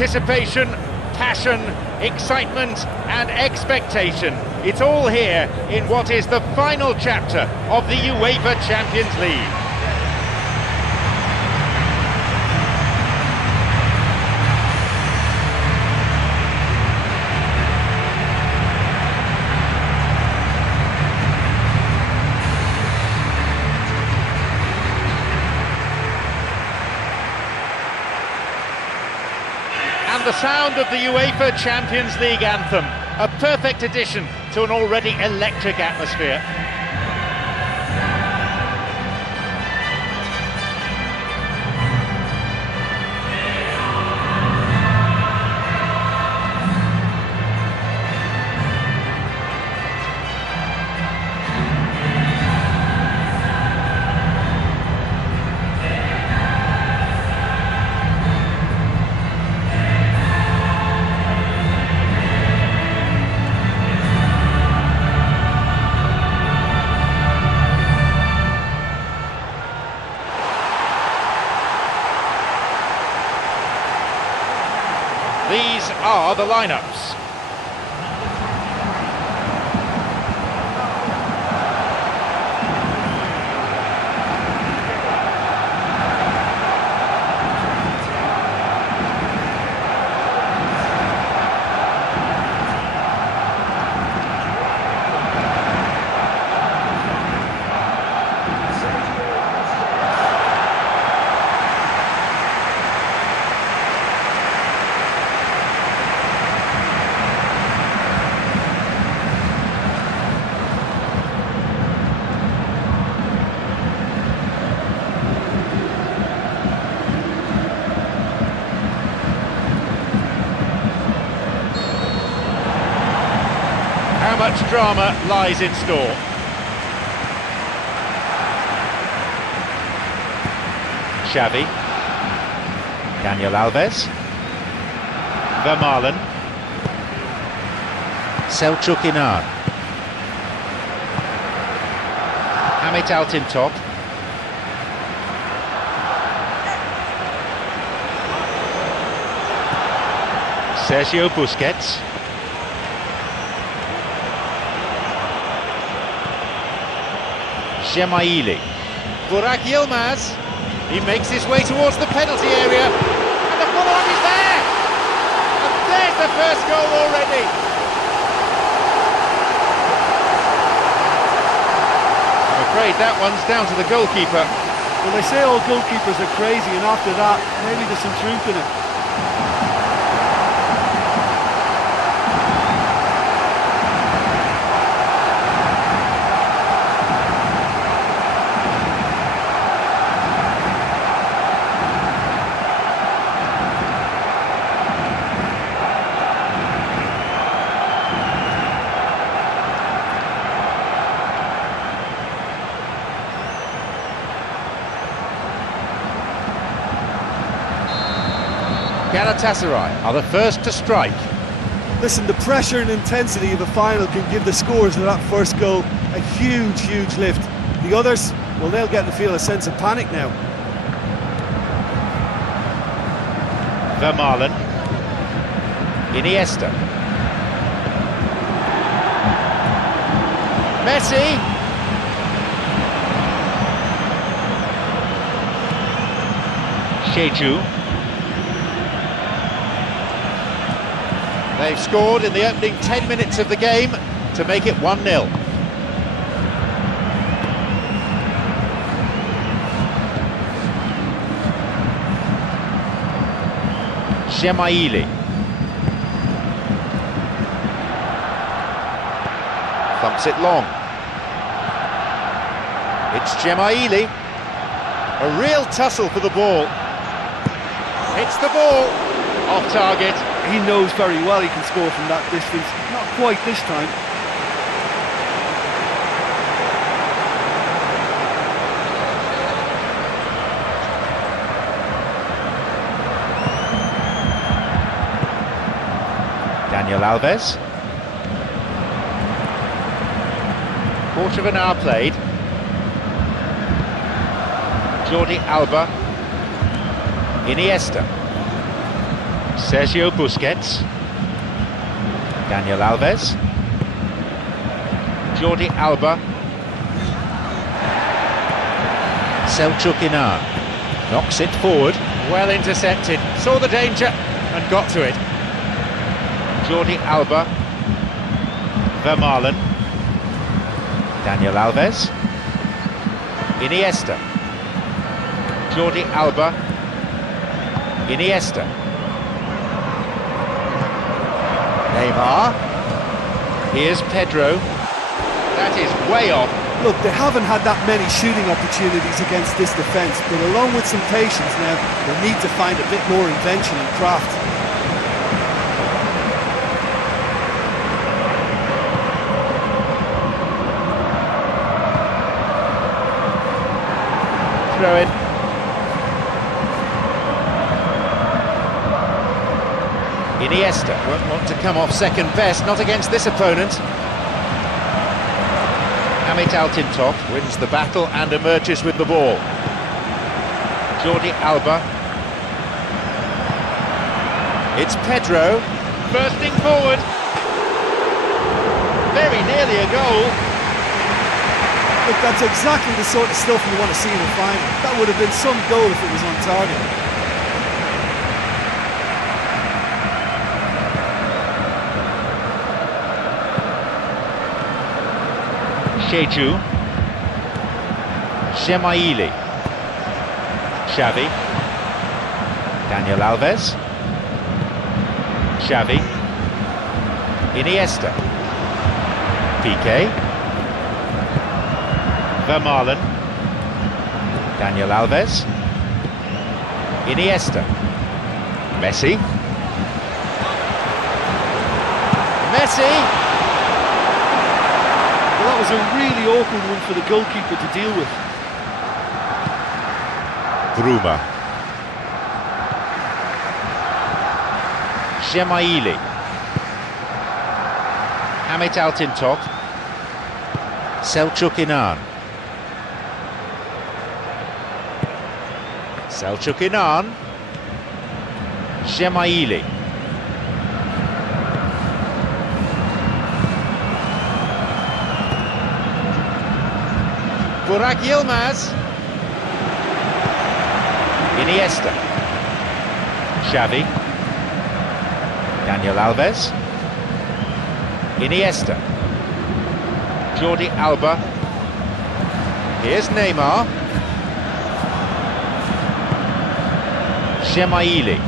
Anticipation, passion, excitement and expectation. It's all here in what is the final chapter of the UEFA Champions League. And the sound of the UEFA Champions League anthem, a perfect addition to an already electric atmosphere. These are the lineups. How much drama lies in store? Xavi, Daniel Alves, Vermaelen, Selçuk Inar, Hamit Altintop, Sergio Busquets, Şemaili, Burak Yilmaz, he makes his way towards the penalty area, and the follow-up is there! And there's the first goal already! I'm afraid that one's down to the goalkeeper. Well, they say all goalkeepers are crazy, and after that, maybe there's some truth in it. Galatasaray are the first to strike. Listen, the pressure and intensity of a final can give the scorers of that first goal a huge, huge lift. The others, well, they'll get to feel a sense of panic now. Vermaelen, Iniesta, Messi, Sheju. They've scored in the opening 10 minutes of the game to make it 1-0. Şemaili. Thumps it long. It's Şemaili. A real tussle for the ball. Hits the ball. Off target. He knows very well he can score from that distance. Not quite this time. Daniel Alves. Quarter of an hour played. Jordi Alba. Iniesta. Sergio Busquets. Daniel Alves. Jordi Alba. Selçuk Inan knocks it forward. Well intercepted, saw the danger and got to it. Jordi Alba. Vermaelen. Daniel Alves. Iniesta. Jordi Alba. Iniesta. Neymar. Here's Pedro. That is way off. Look, they haven't had that many shooting opportunities against this defence, but along with some patience now, they need to find a bit more invention and craft. Throw in. Iniesta won't want to come off second best, not against this opponent. Hamit Altintop wins the battle and emerges with the ball. Jordi Alba. It's Pedro, bursting forward. Very nearly a goal. Look, that's exactly the sort of stuff you want to see in a final. That would have been some goal if it was on target. Sheju. Gemaili. Xavi. Daniel Alves. Xavi. Iniesta. Piqué. Vermaelen. Daniel Alves. Iniesta. Messi. Messi! That was a really awkward one for the goalkeeper to deal with. Bruma. Gemaili. Hamit Altintop. Selçuk Inan. Selçuk Inan. Gemaili. Burak Yilmaz. Iniesta. Xavi. Daniel Alves. Iniesta. Jordi Alba. Here's Neymar. Gemaili.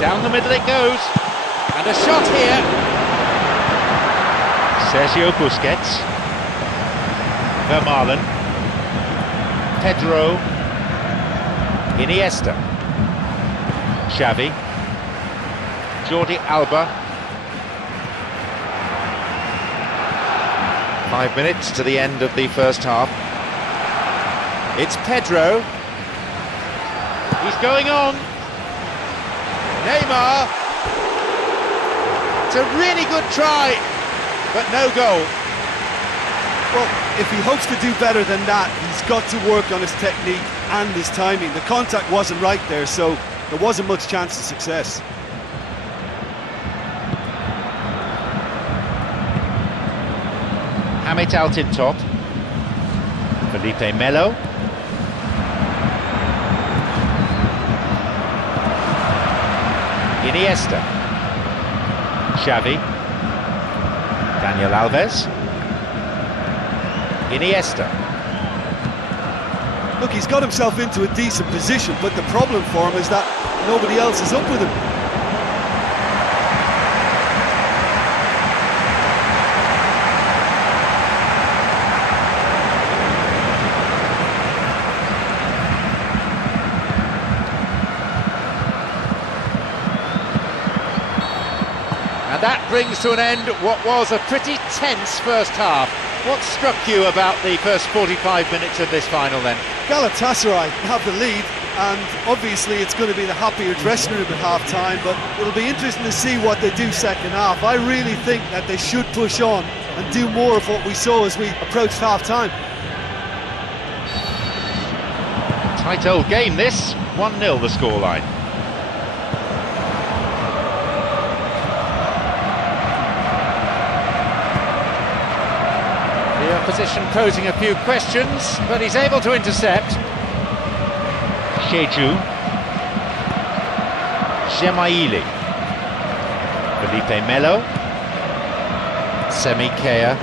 Down the middle it goes. And a shot here. Sergio Busquets. Vermaelen. Pedro. Iniesta. Xavi. Jordi Alba. 5 minutes to the end of the first half. It's Pedro. He's going on. Neymar. It's a really good try, but no goal. Well, if he hopes to do better than that, he's got to work on his technique and his timing. The contact wasn't right there, so there wasn't much chance of success. Hamit Altintop. Felipe Melo. Iniesta. Xavi. Daniel Alves. Iniesta. Look, he's got himself into a decent position, but the problem for him is that nobody else is up with him. And that brings to an end what was a pretty tense first half. What struck you about the first 45 minutes of this final then? Galatasaray have the lead, and obviously it's going to be the happier dressing room at half-time, but it'll be interesting to see what they do second half. I really think that they should push on and do more of what we saw as we approached half-time. Tight old game this, 1-0 the scoreline. The opposition posing a few questions, but he's able to intercept. Sheju. Gemaili. Felipe Melo. Semi Kea.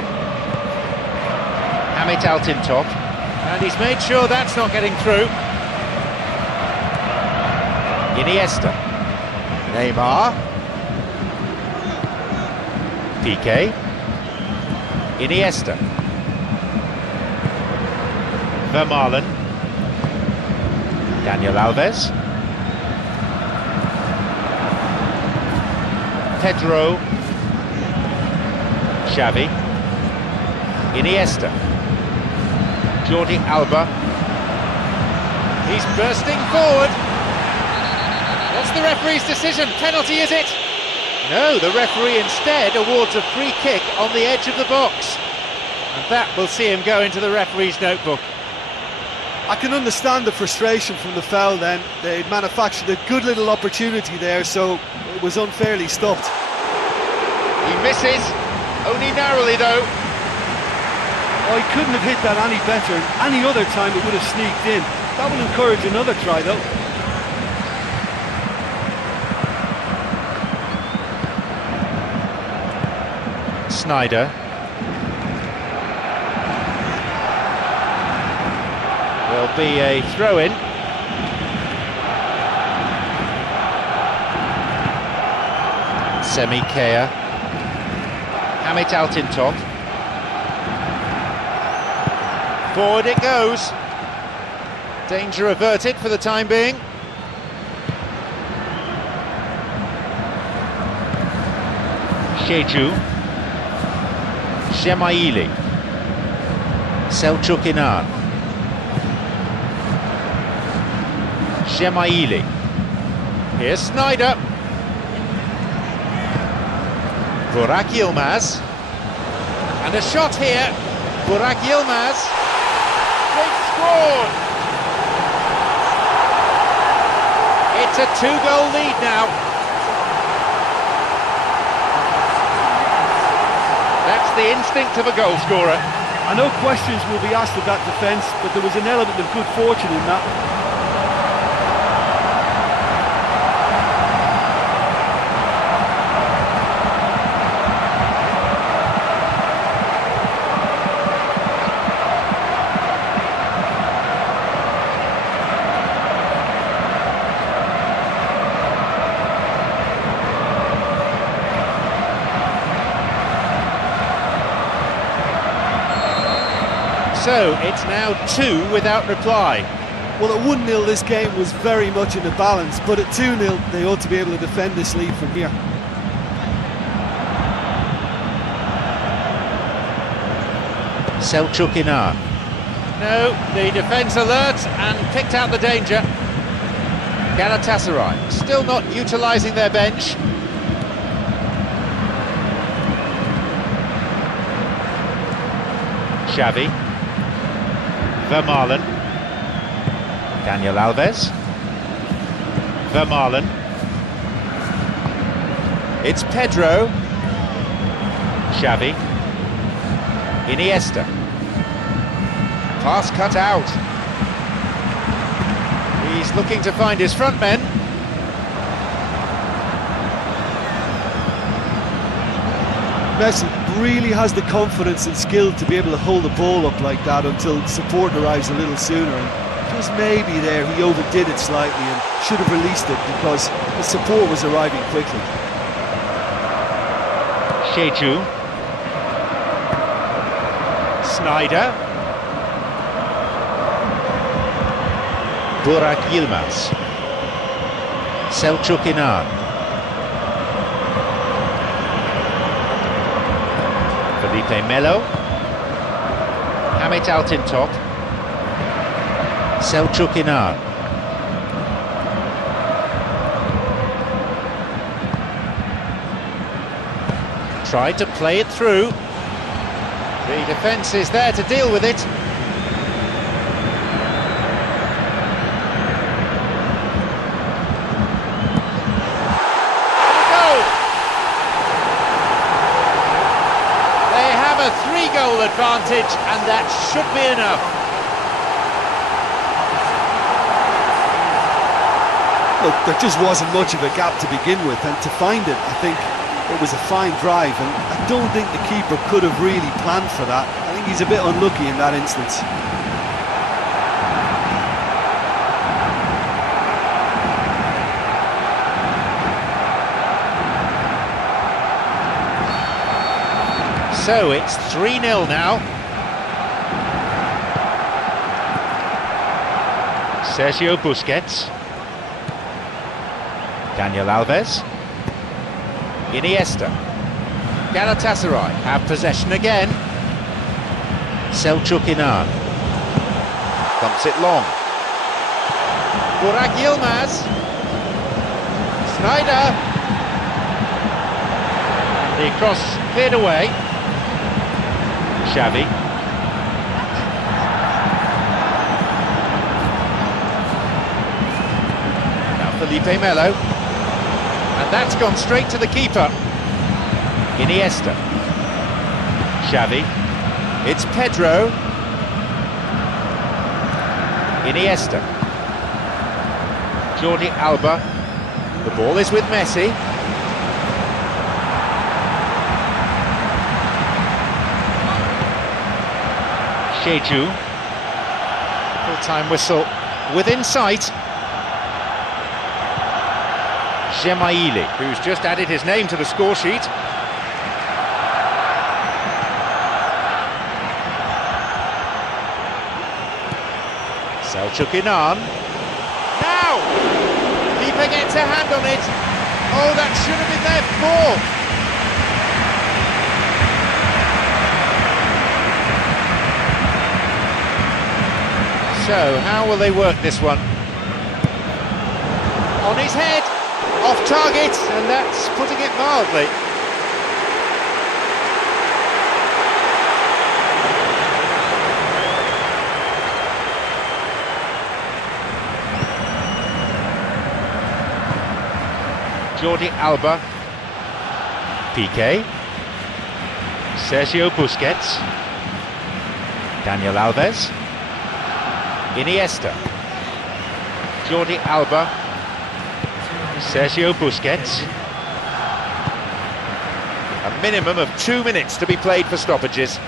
Hamit Altintop. And he's made sure that's not getting through. Iniesta. Neymar. Piqué. Iniesta. Vermaelen. Daniel Alves. Pedro. Xavi. Iniesta. Jordi Alba. He's bursting forward. What's the referee's decision? Penalty, is it? No, the referee instead awards a free kick on the edge of the box. And that will see him go into the referee's notebook. I can understand the frustration from the foul then. They manufactured a good little opportunity there, so it was unfairly stopped. He misses, only narrowly though. Oh, he couldn't have hit that any better. Any other time it would have sneaked in. That will encourage another try though. Snyder. There'll be a throw-in. Semi Kea. Hamit Altintop. Forward it goes. Danger averted for the time being. Sheju. Gemaili. Selçuk Inan. Gemaili. Here's Snyder. Burak Yilmaz. And a shot here. Burak Yilmaz. They've scored! It's a 2-goal lead now. That's the instinct of a goal scorer. I know questions will be asked of that defence, but there was an element of good fortune in that. So, it's now 2 without reply. Well, at 1-0 this game was very much in the balance, but at 2-0 they ought to be able to defend this lead from here. Selçuk Inan. No, the defence alert and picked out the danger. Galatasaray still not utilising their bench. Xavi. Vermaelen. Daniel Alves. Vermaelen. It's Pedro. Xavi. Iniesta. Pass cut out. He's looking to find his front men. Messi really has the confidence and skill to be able to hold the ball up like that until support arrives a little sooner. And just maybe there he overdid it slightly and should have released it because the support was arriving quickly. Sheju. Snyder. Burak Yilmaz. Selçuk Inan. Felipe Melo. Hamit Altintop. Selçuk Inan. Tried to play it through. The defence is there to deal with it. 3-goal advantage, and that should be enough. Look, there just wasn't much of a gap to begin with, and to find it, I think it was a fine drive, and I don't think the keeper could have really planned for that. I think he's a bit unlucky in that instance. So it's 3-0 now. Sergio Busquets. Daniel Alves. Iniesta. Galatasaray have possession again. Selçuk Inan. Thumps it long. Burak Yilmaz. Snyder. The cross cleared away. Xavi. Now Felipe Melo. And that's gone straight to the keeper. Iniesta. Xavi. It's Pedro. Iniesta. Jordi Alba. The ball is with Messi. Sheju. Full-time whistle within sight. Gemaili, who's just added his name to the score sheet. Selçuk Inan. Now! Keeper gets a hand on it. Oh, that should have been their fourth. So, how will they work this one? On his head, off target, and that's putting it mildly. Jordi Alba. Piqué. Sergio Busquets. Daniel Alves. Iniesta. Jordi Alba. Sergio Busquets. A minimum of 2 minutes to be played for stoppages.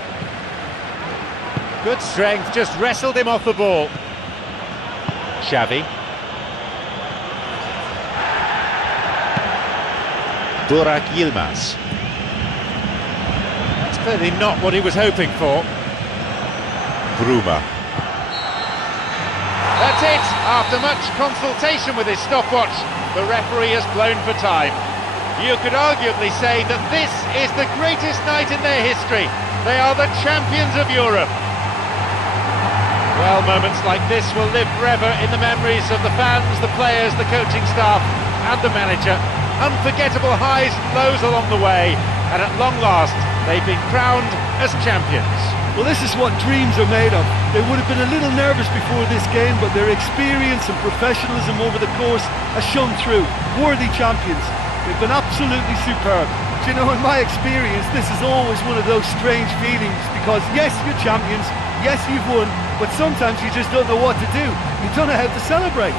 Good strength, just wrestled him off the ball. Xavi. Burak Yilmaz. That's clearly not what he was hoping for. Bruma. That's it! After much consultation with his stopwatch, the referee has blown for time. You could arguably say that this is the greatest night in their history. They are the champions of Europe. Well, moments like this will live forever in the memories of the fans, the players, the coaching staff and the manager. Unforgettable highs and lows along the way, and at long last, they've been crowned as champions. Well, this is what dreams are made of. They would have been a little nervous before this game, but their experience and professionalism over the course has shone through. Worthy champions. They've been absolutely superb. Do you know, in my experience, this is always one of those strange feelings, because yes, you're champions, yes, you've won, but sometimes you just don't know what to do. You don't know how to celebrate.